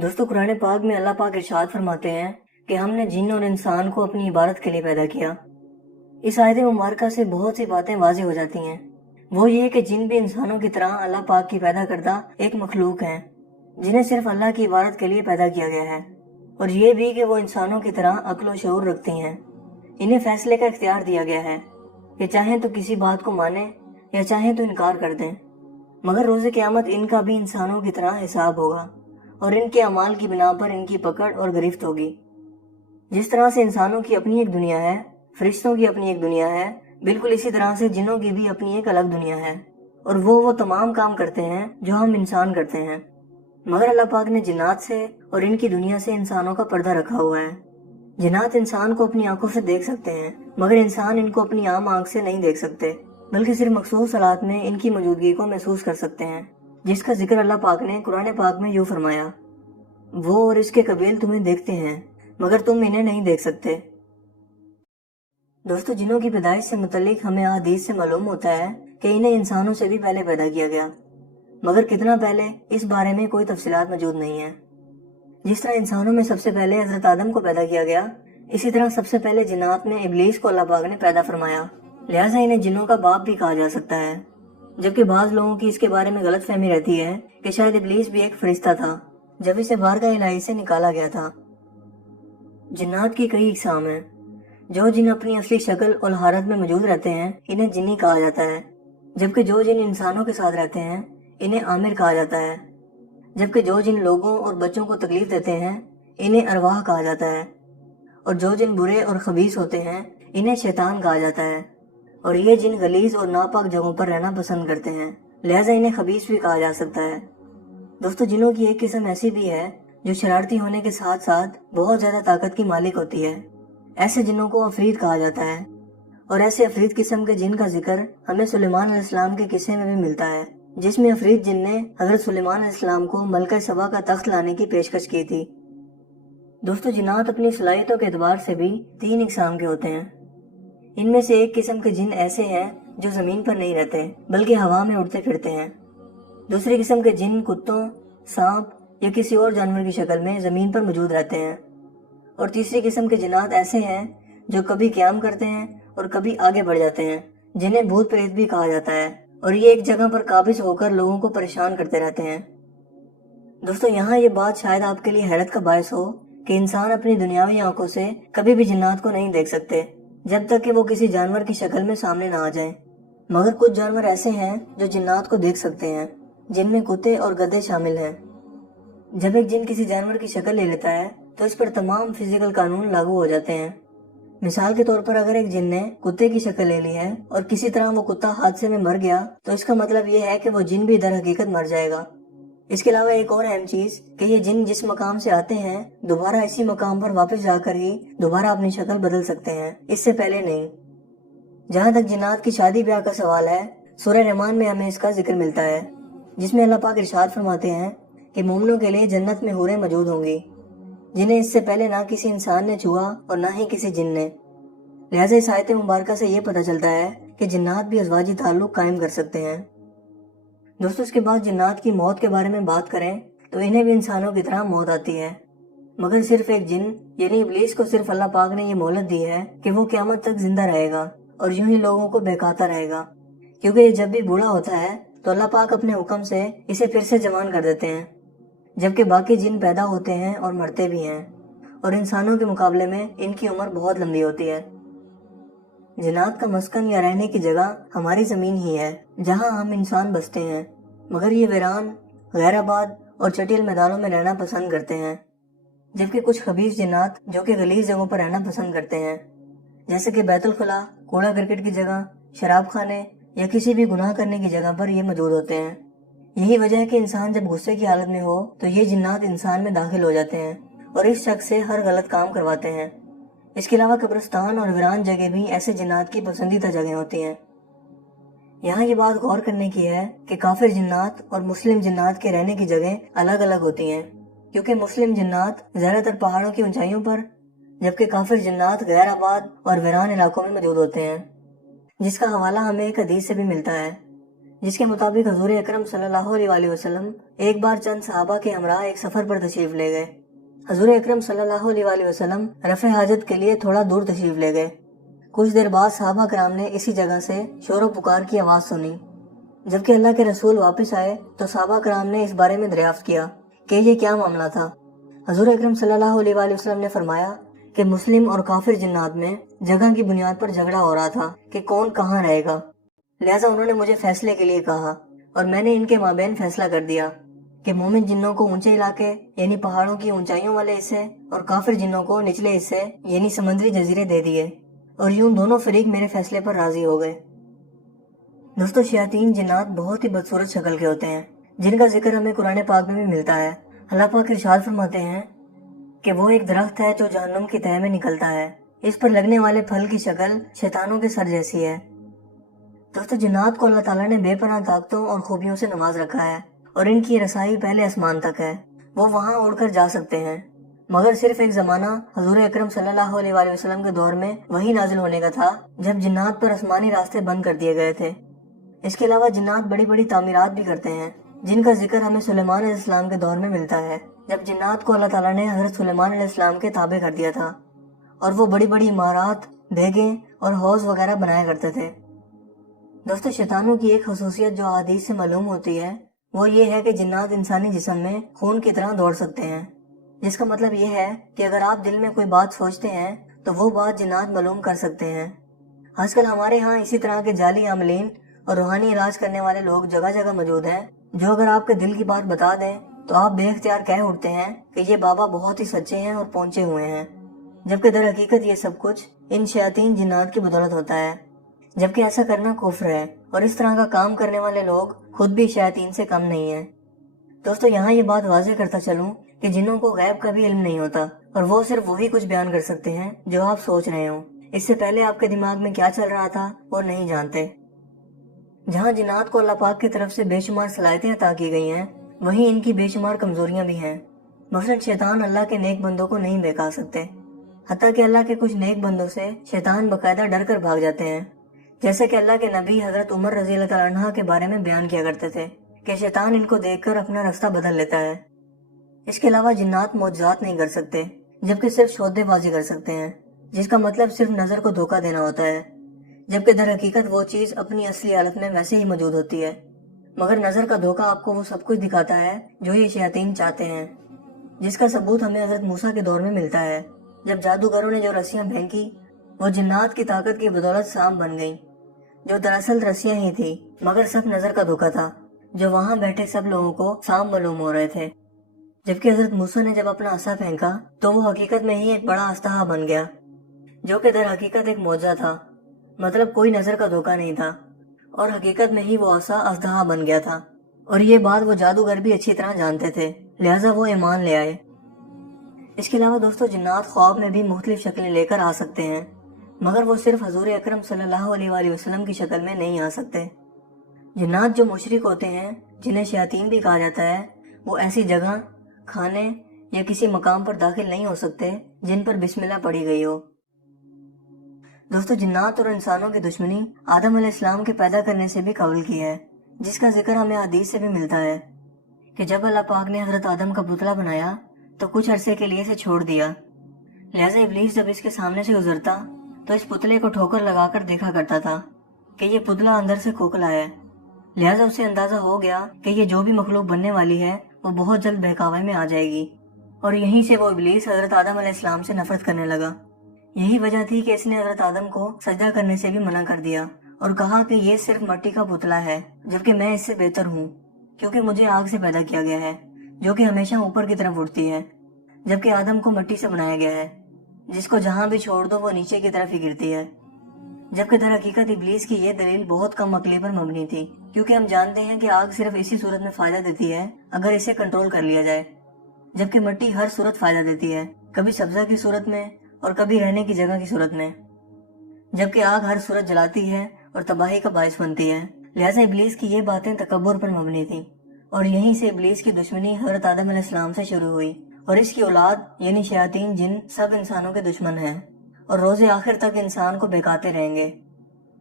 दोस्तों, कुरान पाक में अल्लाह पाक इरशाद फरमाते हैं कि हमने जिन और इंसान को अपनी इबादत के लिए पैदा किया। इस आयत मुबारका से बहुत सी बातें वाज़ेह हो जाती हैं। वो ये कि जिन भी इंसानों की तरह अल्लाह पाक की पैदा करदा एक मखलूक हैं, जिन्हें सिर्फ अल्लाह की इबादत के लिए पैदा किया गया है, और ये भी कि वो इंसानों की तरह अक्ल व शऊर रखती हैं। इन्हें फैसले का इख्तियार दिया गया है कि चाहें तो किसी बात को माने या चाहें तो इनकार कर दें, मगर रोज़े क़यामत इनका भी इंसानों की तरह हिसाब होगा और इनके अमाल की बिना पर इनकी पकड़ और गिरफ्त होगी। जिस तरह से इंसानों की अपनी एक दुनिया है, फरिश्तों की अपनी एक दुनिया है, बिल्कुल इसी तरह से जिन्नों की भी अपनी एक अलग दुनिया है, और वो तमाम काम करते हैं जो हम इंसान करते हैं। मगर अल्लाह पाक ने जिन्नात से और इनकी दुनिया से इंसानों का पर्दा रखा हुआ है। जिन्नात इंसान को अपनी आंखों से देख सकते हैं, मगर इंसान इनको अपनी आम आंख से नहीं देख सकते, बल्कि सिर्फ मखसूस हालात में इनकी मौजूदगी को महसूस कर सकते हैं, जिसका जिक्र अल्लाह पाक ने कुरान पाक में यूं फरमाया, वो और इसके कबील तुम्हें देखते हैं मगर तुम इन्हें नहीं देख सकते। दोस्तों, जिन्हों की पैदाइश से मुतल्लिक हमें हदीस से मालूम होता है कि इन्हें इंसानों से भी पहले पैदा किया गया, मगर कितना पहले इस बारे में कोई तफसीलात मौजूद नहीं है। जिस तरह इंसानों में सबसे पहले हजरत आदम को पैदा किया गया, इसी तरह सबसे पहले जिन्नात में इब्लीस को अल्लाह पाक ने पैदा फरमाया। लिहाजा इन्हें जिन्नों का बाप भी कहा जा सकता है, जबकि बाज लोगों की इसके बारे में गलत फहमी रहती है कि शायद इब्लीस भी एक फरिश्ता था जब इसे बारगाह इलाही से निकाला गया था। जिन्नात की कई इकसाम हैं। जो जिन अपनी असली शक्ल और हालत में मौजूद रहते हैं इन्हें जिन्नी कहा जाता है, जबकि जो जिन इंसानों के साथ रहते हैं इन्हें आमिर कहा जाता है, जबकि जो जिन लोगों और बच्चों को तकलीफ देते हैं इन्हें अरवाह कहा जाता है, और जो जिन बुरे और खबीस होते हैं इन्हें शैतान कहा जाता है, और ये जिन गलीज और नापाक जगहों पर रहना पसंद करते हैं, लिहाजा इन्हें खबीस भी कहा जा सकता है। दोस्तों, जिनों की एक किस्म ऐसी भी है जो शरारती होने के साथ साथ बहुत ज्यादा ताकत की मालिक होती है। ऐसे जिनों को अफरीद कहा जाता है, और ऐसे अफरीद किस्म के जिन का जिक्र हमें सुलेमान अलैहिस्सलाम के किस्से में भी मिलता है, जिसमें अफरीद जिन ने हजरत सुलेमान अलैहिस्सलाम को मलका सबा का तख्त लाने की पेशकश की थी। दोस्तों, जिन्नात अपनी सलाहियतों के एतबार से भी 3 इकसाम के होते हैं। इनमें से एक किस्म के जिन ऐसे हैं जो जमीन पर नहीं रहते बल्कि हवा में उड़ते फिरते हैं। दूसरी किस्म के जिन कुत्तों, सांप या किसी और जानवर की शक्ल में जमीन पर मौजूद रहते हैं। और तीसरी किस्म के जिन्नात ऐसे हैं जो कभी क़याम करते हैं और कभी आगे बढ़ जाते हैं, जिन्हें भूत प्रेत भी कहा जाता है, और ये एक जगह पर काबिज होकर लोगों को परेशान करते रहते हैं। दोस्तों, यहाँ ये बात शायद आपके लिए हैरत का बायस हो कि इंसान अपनी दुनियावी आंखों से कभी भी जिन्नात को नहीं देख सकते जब तक कि वो किसी जानवर की शक्ल में सामने ना आ जाए। मगर कुछ जानवर ऐसे हैं जो जिन्नात को देख सकते हैं, जिनमें कुत्ते और गधे शामिल हैं। जब एक जिन किसी जानवर की शक्ल ले लेता है तो इस पर तमाम फिजिकल कानून लागू हो जाते हैं। मिसाल के तौर पर अगर एक जिन ने कुत्ते की शक्ल ले ली है और किसी तरह वो कुत्ता हादसे में मर गया, तो इसका मतलब ये है कि वो जिन भी दर हकीकत मर जाएगा। इसके अलावा एक और अहम चीज कि ये जिन जिस मकाम से आते हैं दोबारा इसी मकाम पर वापस जाकर ही दोबारा अपनी शक्ल बदल सकते हैं, इससे पहले नहीं। जहाँ तक जिन्नात की शादी ब्याह का सवाल है, सूरह रहमान में हमें इसका जिक्र मिलता है, जिसमें अल्लाह पाक इरशाद फरमाते हैं कि मोमिनों के लिए जन्नत में हूरें मौजूद होंगी, जिन्हें इससे पहले ना किसी इंसान ने छुआ और ना ही किसी जिन ने। लिहाजा इस आयत मुबारका से ये पता चलता है कि जिन्नात भी अज़वाजी ताल्लुक कायम कर सकते हैं। दोस्तों, इसके बाद जिन्नात की मौत के बारे में बात करें तो इन्हें भी इंसानों की तरह मौत आती है, मगर सिर्फ एक जिन यानी इब्लीस को सिर्फ अल्लाह पाक ने ये मोहलत दी है कि वो क़यामत तक जिंदा रहेगा और यूं ही लोगों को बहकाता रहेगा, क्योंकि ये जब भी बूढ़ा होता है तो अल्लाह पाक अपने हुक्म से इसे फिर से जवान कर देते हैं, जबकि बाकी जिन पैदा होते हैं और मरते भी हैं, और इंसानों के मुकाबले में इनकी उम्र बहुत लंबी होती है। जिन्नात का मस्कन या रहने की जगह हमारी जमीन ही है जहां हम इंसान बसते हैं, मगर ये वीरान, गैराबाद और चटिल मैदानों में रहना पसंद करते हैं, जबकि कुछ खबीस जिन्नात जो कि गलीज जगहों पर रहना पसंद करते हैं, जैसे कि बैतुल खला, कूड़ा क्रिकेट की जगह, शराब खाने या किसी भी गुनाह करने की जगह पर ये मौजूद होते हैं। यही वजह है कि इंसान जब गुस्से की हालत में हो तो ये जिन्नात इंसान में दाखिल हो जाते हैं और इस शख्स से हर गलत काम करवाते हैं। इसके अलावा कब्रिस्तान और वीरान जगह भी ऐसे जिन्नात की पसंदीदा जगह होती हैं। यहाँ ये बात गौर करने की है कि काफिर जिन्नात और मुस्लिम जिन्नात के रहने की जगह अलग अलग होती हैं, क्योंकि मुस्लिम जिन्नात ज्यादातर पहाड़ों की ऊंचाइयों पर, जबकि काफिर जिन्नात गैर आबाद और वीरान इलाकों में मौजूद होते हैं, जिसका हवाला हमें एक हदीस से भी मिलता है, جس کے مطابق حضور اکرم صلی اللہ علیہ وسلم ایک بار چند صحابہ کے ہمراہ ایک سفر پر تشریف لے گئے۔ حضور اکرم صلی اللہ علیہ وسلم رفع حاجت کے لیے تھوڑا دور تشریف لے گئے۔ کچھ دیر بعد صحابہ کرام نے اسی جگہ سے شور و پکار کی آواز سنی۔ جبکہ اللہ کے رسول واپس آئے تو صحابہ کرام نے اس بارے میں دریافت کیا کہ یہ کیا معاملہ تھا۔ حضور اکرم صلی اللہ علیہ وسلم نے فرمایا کہ مسلم اور کافر جنات میں جگہ کی بنیاد پر جھگڑا ہو رہا تھا کہ کون کہاں رہے گا، لہٰذا انہوں نے مجھے فیصلے کے لیے کہا اور میں نے ان کے مابین فیصلہ کر دیا کہ مومن جنوں کو اونچے علاقے یعنی پہاڑوں کی اونچائیوں والے حصے اور کافر جنوں کو نچلے حصے یعنی سمندری جزیرے دے دیے، اور یوں دونوں فریق میرے فیصلے پر راضی ہو گئے۔ دوستو، شیاطین جنات بہت ہی بدصورت شکل کے ہوتے ہیں، جن کا ذکر ہمیں قرآن پاک میں بھی ملتا ہے۔ اللہ پاک ارشاد فرماتے ہیں کہ وہ ایک درخت ہے جو جہنم کی تہہ میں نکلتا ہے، اس پر لگنے والے پھل کی شکل شیطانوں کے سر جیسی ہے۔ دوستو، جنات کو اللہ تعالیٰ نے بے پناہ طاقتوں اور خوبیوں سے نواز رکھا ہے اور ان کی رسائی پہلے آسمان تک ہے، وہ وہاں اڑ کر جا سکتے ہیں، مگر صرف ایک زمانہ حضور اکرم صلی اللہ علیہ وسلم کے دور میں وہی نازل ہونے کا تھا جب جنات پر آسمانی راستے بند کر دیے گئے تھے۔ اس کے علاوہ جنات بڑی بڑی تعمیرات بھی کرتے ہیں، جن کا ذکر ہمیں سلیمان علیہ السلام کے دور میں ملتا ہے، جب جنات کو اللہ تعالیٰ نے حضرت سلیمان علیہ السلام کے تابع کر دیا تھا اور وہ بڑی بڑی عمارات، دیگیں اور حوض وغیرہ بنایا کرتے تھے۔ دوستو، شیطانوں کی ایک خصوصیت جو احادیث سے معلوم ہوتی ہے وہ یہ ہے کہ جنات انسانی جسم میں خون کی طرح دوڑ سکتے ہیں، جس کا مطلب یہ ہے کہ اگر آپ دل میں کوئی بات سوچتے ہیں تو وہ بات جنات معلوم کر سکتے ہیں۔ آج کل ہمارے ہاں اسی طرح کے جعلی عاملین اور روحانی علاج کرنے والے لوگ جگہ جگہ موجود ہیں، جو اگر آپ کے دل کی بات بتا دیں تو آپ بے اختیار کہہ اٹھتے ہیں کہ یہ بابا بہت ہی سچے ہیں اور پہنچے ہوئے ہیں، جبکہ در حقیقت یہ سب کچھ ان شیاطین جنات کی بدولت ہوتا ہے، جبکہ ایسا کرنا کفر ہے اور اس طرح کا کام کرنے والے لوگ خود بھی شیاطین سے کم نہیں ہیں۔ دوستو، یہاں یہ بات واضح کرتا چلوں کہ جنوں کو غیب کا بھی علم نہیں ہوتا اور وہ صرف وہی کچھ بیان کر سکتے ہیں جو آپ سوچ رہے ہوں، اس سے پہلے آپ کے دماغ میں کیا چل رہا تھا وہ نہیں جانتے۔ جہاں جنات کو اللہ پاک کی طرف سے بے شمار صلاحیتیں عطا کی گئی ہیں، وہیں ان کی بے شمار کمزوریاں بھی ہیں۔ مثلا شیطان اللہ کے نیک بندوں کو نہیں بہکا سکتے، حتیٰ کہ اللہ کے کچھ نیک بندوں سے شیطان باقاعدہ ڈر کر بھاگ جاتے ہیں، جیسے کہ اللہ کے نبی حضرت عمر رضی اللہ تعالیٰ عنہ کے بارے میں بیان کیا کرتے تھے کہ شیطان ان کو دیکھ کر اپنا راستہ بدل لیتا ہے۔ اس کے علاوہ جنات معجزات نہیں کر سکتے، جبکہ صرف شودے بازی کر سکتے ہیں، جس کا مطلب صرف نظر کو دھوکہ دینا ہوتا ہے، جبکہ در حقیقت وہ چیز اپنی اصلی حالت میں ویسے ہی موجود ہوتی ہے، مگر نظر کا دھوکہ آپ کو وہ سب کچھ دکھاتا ہے جو یہ شیاطین چاہتے ہیں، جس کا ثبوت ہمیں حضرت موسیٰ کے دور میں ملتا ہے، جب جادوگروں نے جو رسیاں پھینکی وہ جنات کی طاقت کی بدولت سانپ بن گئیں، جو دراصل رسیاں ہی تھی، مگر سب نظر کا دھوکہ تھا، جو وہاں بیٹھے سب لوگوں کو سانپ معلوم ہو رہے تھے۔ جبکہ حضرت موسیٰ نے جب اپنا عصا پھینکا تو وہ حقیقت میں ہی ایک بڑا اسلحہ بن گیا، جو کہ در حقیقت ایک معجزہ تھا، مطلب کوئی نظر کا دھوکہ نہیں تھا، اور حقیقت میں ہی وہ عصا اسلحہ بن گیا تھا، اور یہ بات وہ جادوگر بھی اچھی طرح جانتے تھے، لہٰذا وہ ایمان لے آئے۔ اس کے علاوہ دوستو، جنات خواب میں بھی مختلف شکلیں لے کر آ سکتے ہیں، مگر وہ صرف حضور اکرم صلی اللہ علیہ وسلم کی شکل میں نہیں آ سکتے۔ جنات جو مشرک ہوتے ہیں، جنہیں شیاطین بھی کہا جاتا ہے، وہ ایسی جگہ، کھانے یا کسی مقام پر داخل نہیں ہو سکتے جن پر بسم اللہ پڑھی گئی ہو۔ دوستو، جنات اور انسانوں کی دشمنی آدم علیہ السلام کے پیدا کرنے سے بھی قبل کی ہے، جس کا ذکر ہمیں حدیث سے بھی ملتا ہے کہ جب اللہ پاک نے حضرت آدم کا پتلا بنایا تو کچھ عرصے کے لیے اسے چھوڑ دیا، لہٰذا ابلیس جب اس کے سامنے سے گزرتا تو اس پتلے کو ٹھوکر لگا کر دیکھا کرتا تھا کہ یہ پتلا اندر سے کھوکھلا ہے، لہٰذا اسے اندازہ ہو گیا کہ یہ جو بھی مخلوق بننے والی ہے وہ بہت جلد بہکاوے میں آ جائے گی، اور یہیں سے وہ ابلیس حضرت آدم علیہ السلام سے نفرت کرنے لگا۔ یہی وجہ تھی کہ اس نے حضرت آدم کو سجدہ کرنے سے بھی منع کر دیا اور کہا کہ یہ صرف مٹی کا پتلا ہے، جبکہ میں اس سے بہتر ہوں، کیونکہ مجھے آگ سے پیدا کیا گیا ہے جو کہ ہمیشہ اوپر کی طرف اٹھتی ہے، جبکہ آدم کو مٹی سے بنایا گیا ہے جس کو جہاں بھی چھوڑ دو وہ نیچے کی طرف ہی گرتی ہے۔ جبکہ در حقیقت ابلیس کی یہ دلیل بہت کم عقلی پر مبنی تھی، کیونکہ ہم جانتے ہیں کہ آگ صرف اسی صورت میں فائدہ دیتی ہے اگر اسے کنٹرول کر لیا جائے، جبکہ مٹی ہر صورت فائدہ دیتی ہے، کبھی سبزہ کی صورت میں اور کبھی رہنے کی جگہ کی صورت میں، جبکہ آگ ہر صورت جلاتی ہے اور تباہی کا باعث بنتی ہے۔ لہٰذا ابلیس کی یہ باتیں تکبر پر مبنی تھیں، اور یہیں سے ابلیس کی دشمنی حضرت آدم علیہ السلام سے شروع ہوئی، اور اس کی اولاد یعنی شیاطین جن سب انسانوں کے دشمن ہیں اور روز آخر تک انسان کو بہکاتے رہیں گے۔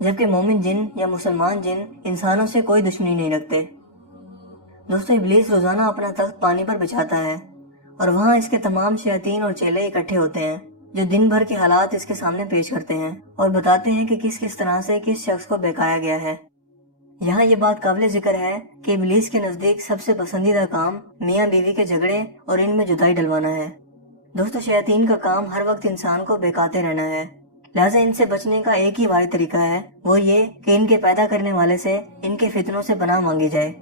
जबकि मोमिन जिन या मुसलमान जिन इंसानों से कोई दुश्मनी नहीं रखते। दोस्तों, इब्लीस रोजाना अपना तख्त पानी पर बिछाता है और वहाँ इसके तमाम शयातीन और चेले इकट्ठे होते हैं जो दिन भर के हालात इसके सामने पेश करते हैं और बताते हैं कि किस किस तरह से किस शख्स को बहकाया गया है। यहाँ ये बात काबिल जिक्र है कि इब्लीस के नजदीक सबसे पसंदीदा काम मियाँ बीवी के झगड़े और इनमें जुदाई डलवाना है। दोस्तों, शयातीन का काम हर वक्त इंसान को बहकाते रहना है, लिहाजा इनसे बचने का एक ही वाहिद तरीका है, वो ये कि इनके पैदा करने वाले से इनके फितनों से पनाह मांगी जाए।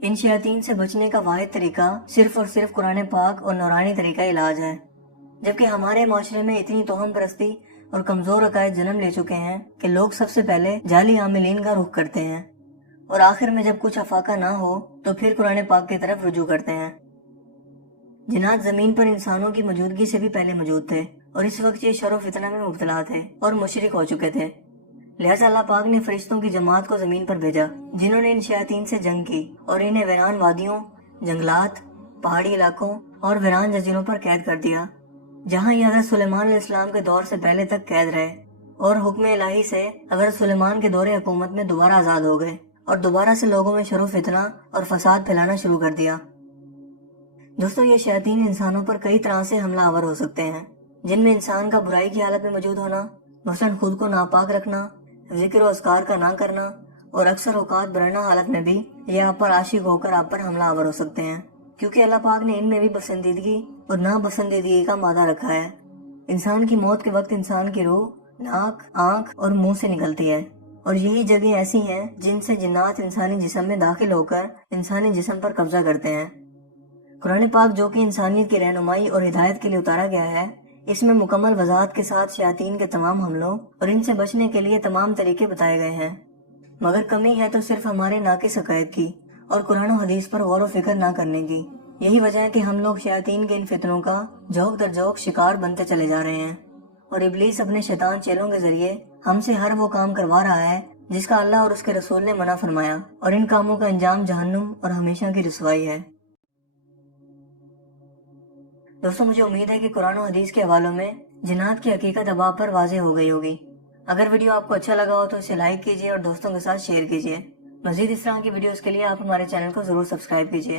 इन शयातीन से बचने का वाहिद तरीका सिर्फ और सिर्फ कुरान पाक और नौरानी तरीका इलाज है। जबकि हमारे माशरे में इतनी तोहम परस्ती और कमजोर अकायद जन्म ले चुके हैं कि लोग सबसे पहले जाली आमिलीन का रुख करते हैं और आखिर में जब कुछ अफाका ना हो तो फिर कुरान पाक की तरफ रुजू करते हैं। जिन्नात जमीन पर इंसानों की मौजूदगी से भी पहले मौजूद थे और इस वक्त ये शर फितना में मुब्तला थे और मुशरिक हो चुके थे। लिहाजा अल्लाह पाक ने फरिश्तों की जमात को जमीन पर भेजा जिन्होंने इन शयातीन से जंग की और इन्हें वीरान वादियों, जंगलात, पहाड़ी इलाकों और वीरान जजीरों पर कैद कर दिया, जहाँ ये हज़रत सुलेमान अलैहिस्सलाम के दौर से पहले तक कैद रहे और हुक्म इलाही से हज़रत सुलेमान के दौरे हुकूमत में दोबारा आज़ाद हो गए और दोबारा से लोगों में शर फितना और फसाद फैलाना शुरू कर दिया। दोस्तों, ये शयातीन इंसानों पर कई तरह से हमला आवर हो सकते हैं, जिनमें इंसान का बुराई की हालत में मौजूद होना, मसलन खुद को नापाक रखना, जिक्र और अस्कार का ना करना और अक्सर औकात बरना हालत में भी ये आप पर आशिक होकर आप पर हमला आवर हो सकते हैं, क्योंकि अल्लाह पाक ने इनमें भी पसंदीदगी और नापसंदीदगी का मादा रखा है। इंसान की मौत के वक्त इंसान की रूह नाक, आंख और मुंह से निकलती है और यही जगह ऐसी हैं जिनसे जिन्नात इंसानी जिस्म में दाखिल होकर इंसानी जिस्म पर कब्जा करते हैं। कुरान पाक जो कि इंसानियत की रहनुमाई और हिदायत के लिए उतारा गया है, इसमें मुकम्मल वजाहत के साथ शयातीन के तमाम हमलों और इनसे बचने के लिए तमाम तरीके बताए गए हैं। मगर कमी है तो सिर्फ हमारे नाकिस अकायद की और कुरान और हदीस पर गौर व फिक्र ना करने की। यही वजह है कि हम लोग शयातीन के इन फितनों का जौक दर जौक शिकार बनते चले जा रहे हैं और इब्लीस अपने शैतान चेलों के जरिए हमसे हर वो काम करवा रहा है जिसका अल्लाह और उसके रसूल ने मना फरमाया, और इन कामों का अंजाम जहन्नुम और हमेशा की रुसवाई है। दोस्तों, मुझे उम्मीद है कि कुरान और हदीस के हवालों में जिन्नात की हकीकत अब आप पर वाज़ेह हो गई होगी। अगर वीडियो आपको अच्छा लगा हो तो इसे लाइक कीजिए और दोस्तों के साथ शेयर कीजिए। मज़ीद इस तरह की वीडियोस के लिए आप हमारे चैनल को ज़रूर सब्सक्राइब कीजिए।